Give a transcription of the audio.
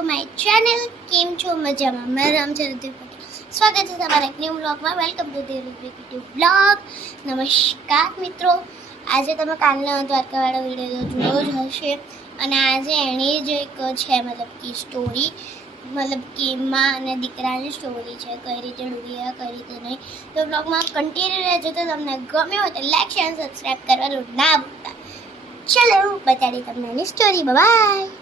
To my channel. કેમ છો? મજામાં? મારું નામ છે ઋતિક પટેલ. સ્વાગત છે તમારા એક ન્યૂ બ્લોગમાં. Welcome to the Hrithik blog. નમસ્કાર મિત્રો. આજે તમે કાલનો દ્વારકાવાળો વિડીયો જોયો જ હશે અને આજે એની જ એક છે મતલબ કે સ્ટોરી, મતલબ કે માં અને દીકરાની સ્ટોરી છે, કઈ રીતે ડૂબ્યા કઈ રીતે નહીં. તો બ્લોગમાં કન્ટિન્યુ રહેજો. તો તમને ગમ્યો હોય તો લાઈક શેર સબસ્ક્રાઈબ કરવાનું ના ભૂલતા. ચલો બતાડી તમને એની સ્ટોરી. બાય.